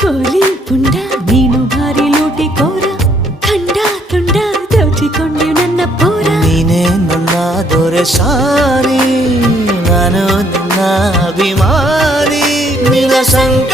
ಕೋಲಿ ಪುಂಡ ನೀನು ಭಾರಿ ಲೂಟಿ ಕೋರ ಖಂಡ ತುಂಡ ದೋಚಿಕೊಂಡೆ ನನ್ನ ಪೋರ ನೀನೇ ನನ್ನ ದೊರೆ ಸಾರಿ ನಾನು ನಿನ್ನ ಅಭಿಮಾನಿ ನಿನ್ನ ಸಂಕ